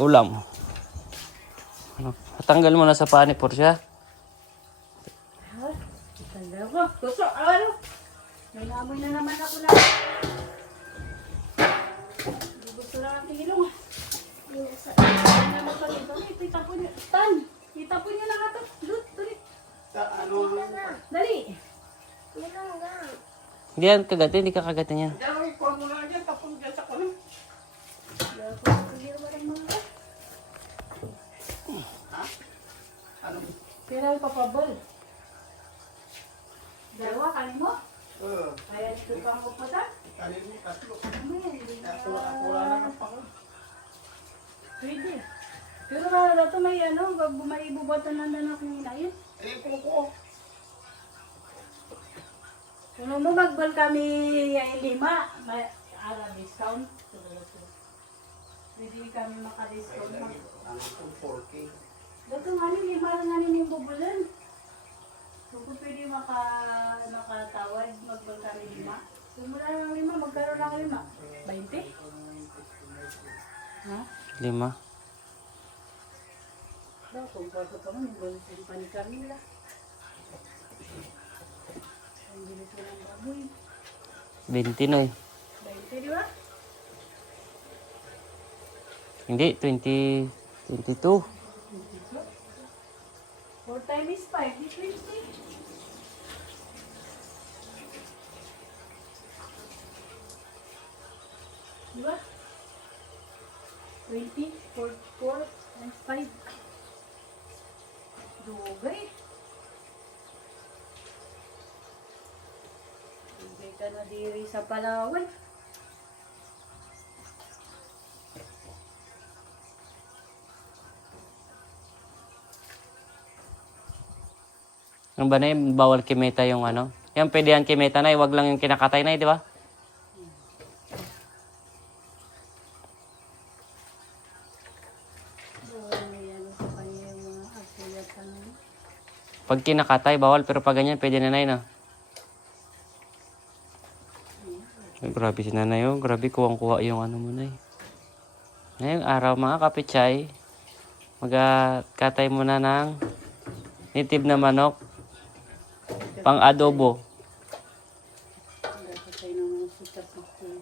ulam. Ano, tanggal mo na sa pani por siya. Tanggal ko. Gusto, ano? May namoy na naman ako na. Gusto na ang tingilong. Naman pa dito. Itapon niyo. Tan! Itapon niyo na nga ito. Lut, tuloy. Dali. Hindi yan kagatin, hindi ka kagatin yan. Pero papabol. Dalawa, kanin mo? Kaya nito pang pupunta? Kanin mo, tatlo. Ako naman pa ko. Pwede. Pero na ito may ano, may ibubatan na akong inayin. Ipon ko. Kung mo magbal kami ay 5, may discount. Pwede kami maka-discount. Ang 4K. Dato nga ni 5 na nga yung bubulan. Kung pwede makatawad, magbal kami 5. Simula ng 5, magkaroon lang 5. 20? Ha? 5. Daw, kung bago pa mo, yung panikar nila. Ang bilis mo ng baboy. 20 na eh. 20, di ba? Hindi, 22. 4 times 5, di 20. Di ba? 20, 4 times 5. Dugay. Dugay ka na diri sa Palawan. Ano ba na yun? Bawal kimeta yung ano? Yan, pwede yan kimeta na, wag lang yung kinakatay na, di ba? May ano sa kanya yung mga asulatan na yun. Pag kinakatay, bawal, pero pag ganyan, pwede na na. Ay, grabe si nanay, oh. Grabe, kuwang-kuha yung ano mo na eh. Ngayong araw, mga kapitchay, magkatay mo na ng native na manok, pang adobo. Dapat tayo ng mga sikat na kuya.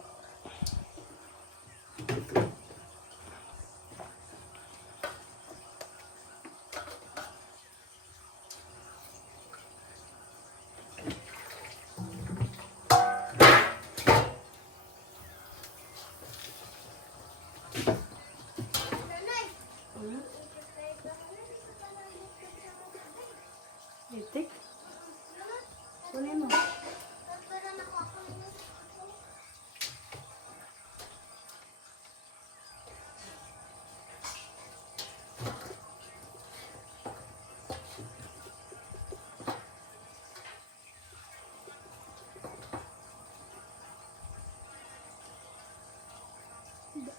Itik? Kunin mo.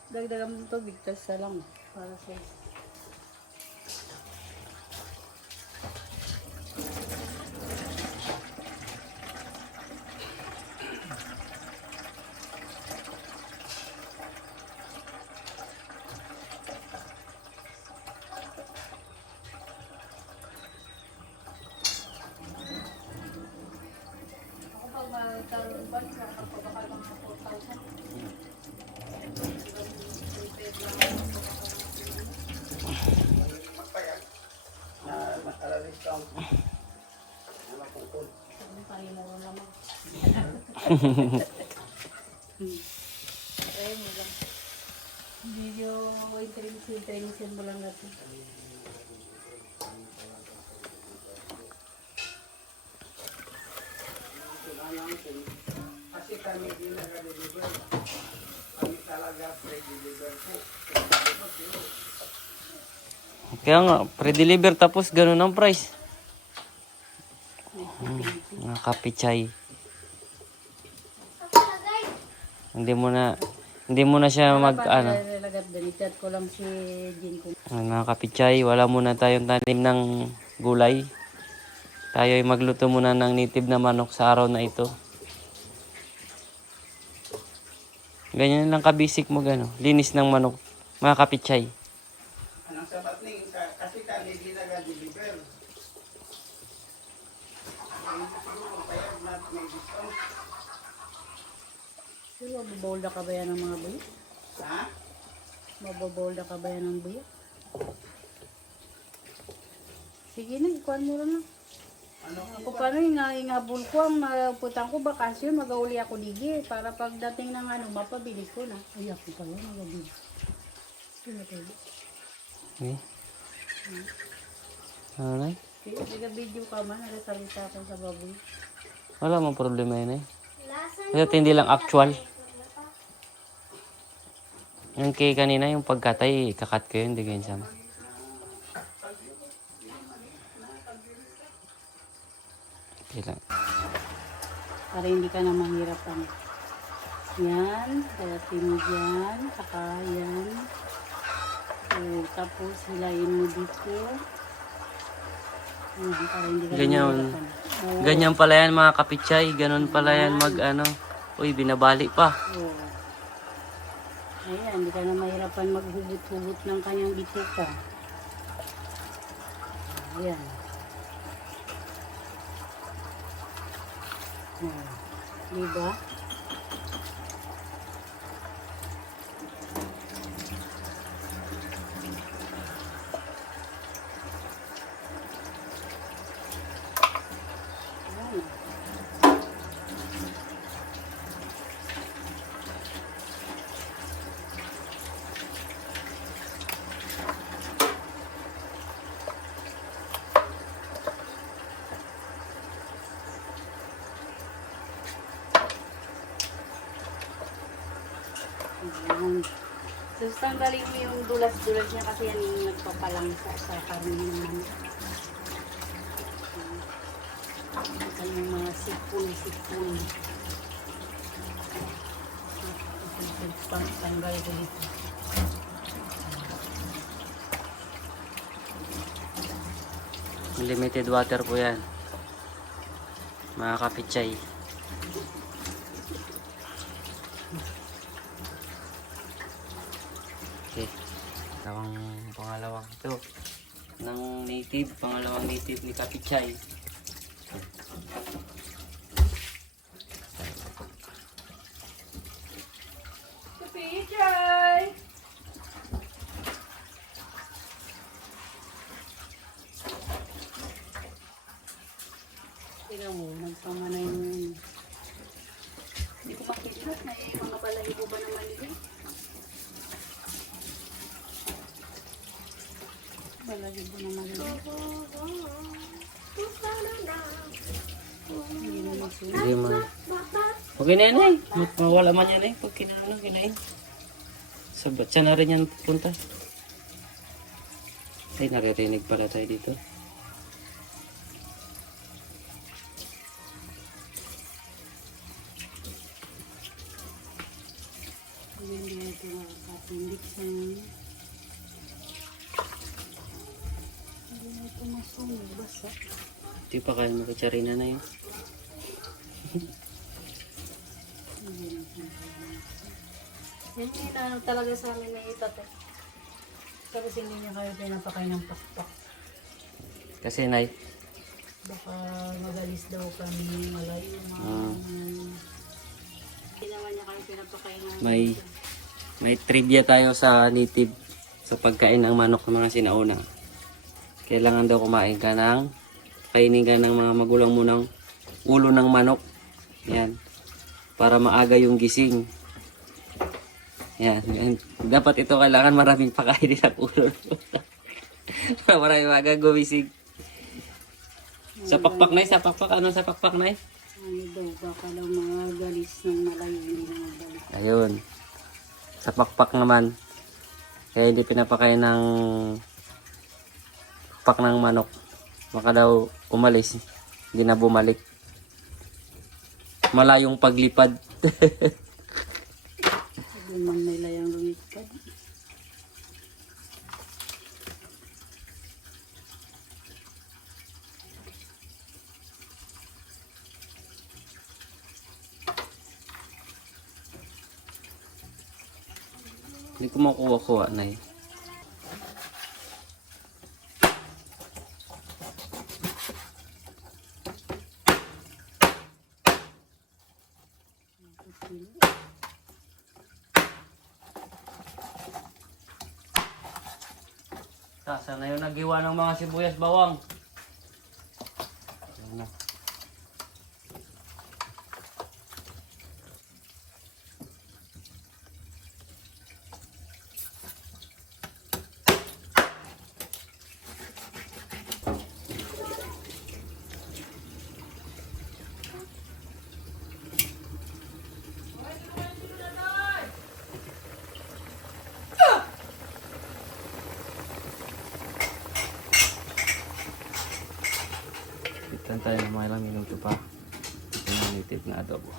Dagdagan mo ito, bigtas na lang para sa ako pag magkaroon ba, nakapagpapakal mga 4,000. Magpayag. Na makalalis ka. Napukul. Ano tayo mo naman? Try mo lang. Video intermission mo lang natin. Kasi kami din nag-deliver. Kami talaga pre-deliver po. Kaya nga, pre-deliver tapos ganun ang price. Mga kapitchay. Hindi mo na siya ano. Baliktad ko lang si Jin ko. Mga kapitchay, wala muna tayong tanim ng gulay. Tayo ay magluto muna ng native na manok sa araw na ito. Ganyan lang kabisik mo gano. Linis ng manok. Mga kapitchay. sabat ning kasi kanili nag-deliver. Ay, siguro payag na may discount. Pero mababolda ka ba yan ng mga buyo? Ha? Mababolda ka ba yan ng buyo? Sige na, ikuhan mo lang. Ano Ako paano ingabol ko ang putang ko bakasyon, mag-auli ako digi para pagdating ng ano, mapabili ko na. Ay, ako pala, mag-abili. Sino tayo? Okay. Ano, Nay? Kaya nag-video ka man, nagasalita ako sa baboy. Wala mong problema yun, Nay. Kasi hindi lang actual. Yung kay kanina, yung pagkatay, kakat ko yun, hindi ganyan sama. Okay lang. Para hindi ka na mahirapan. Yan, darating mo dyan, saka yan. So, tapos hilayin mo dito. Yan, para hindi ka na Ganyan. mahirapan. Oo. Ganyan pala yan mga kapitchay. Ganon pala yan mag ano. Uy, binabali pa. Oo. Ayan, hindi ka na mahirapan maghugot-hugot ng kanyang bituka. Ayan. Diba? Ayan. Ayan. Tapos tanggalin mo yung dulas-dulas niya kasi yan yung nagpapalangsa sa karne naman. Ito yung mga sipon-sipon. Tanggal ko dito. Limited water po yan. Mga kapitchay. Okay. Pangalawang ito. Ng native. Pangalawang native ni kapitchay. Kapitchay! Tignan mo, nagpamanay mo yun. Hindi ko makikita na mga balahibo ba naman yun? Balahibo naman yun. Hindi na masunod. Hindi ma... Okay na yan eh. Mawala man yan eh. Pag kinano, kinain. Sabat siya na rin yan punta. Ay, naririnig pala tayo dito. Hindi na ito makatindik sa inyo. Hindi na ito masunod. Basta. Hindi pa kaya makitsarina na yun. Hindi na ano talaga sa amin na itate. Kasi hindi niya kayo pinapakain ng pakpak. Kasi nay, Baka magalis daw kami, malayo na. Hindi naman niya kayo pinapakain ng may trivia tayo sa native sa pagkain ng manok ng mga sinauna. Kailangan daw kainin ka ng mga magulang mo ng ulo ng manok. Yan. Para maaga yung gising. Yan. Dapat ito kailangan maraming pakainin ng ulo. Para maraming maaga gumising. Sa pakpak na sa pakpak. Ano sa pakpak na ano daw, baka daw mga galis ng malayo, hindi na mabalik. Ayun. Sa pakpak naman. Kaya hindi pinapakain ng pak ng manok. Baka daw umalis. Hindi na bumalik. Malayong paglipad. Sabi man nila yung lumipad. Hindi ko makuha-kuha na eh. Sana yung nagiwa ng mga sibuyas bawang. Ayan na. Itan tayo ng mga ilang minuto pa. Ito na native na adobo.